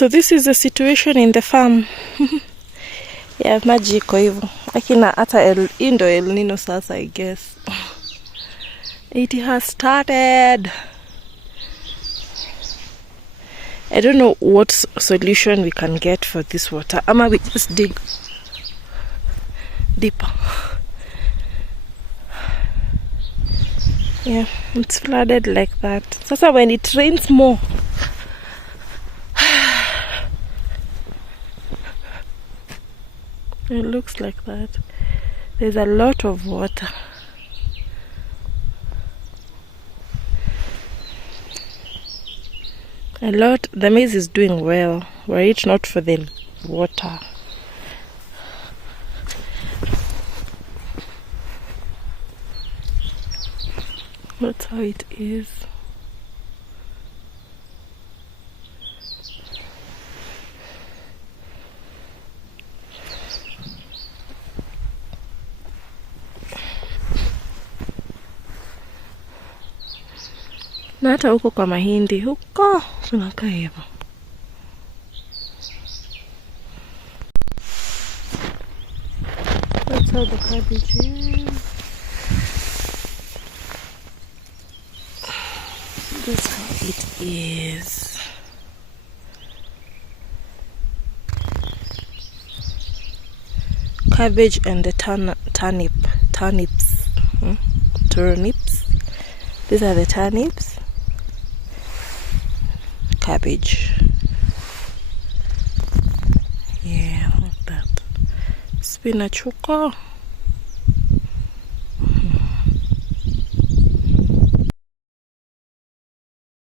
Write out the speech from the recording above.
So this is the situation in the farm. Yeah, maji iko hivyo. Lakini hata El Nino sasa, I guess. It has started. I don't know what solution we can get for this water. Ama we just dig deeper. Yeah, it's flooded like that. Sasa when it rains more, it looks like that. There's a lot of water. A lot. The maize is doing well, were it not for the water. That's how it is. Na hata huko kwa mahindi huko tunakaa hivyo. That's how the cabbage is. That's how it is. Cabbage and the turnips. Turnips. These are the turnips. Cabbage. Yeah, like that. Spinach huko.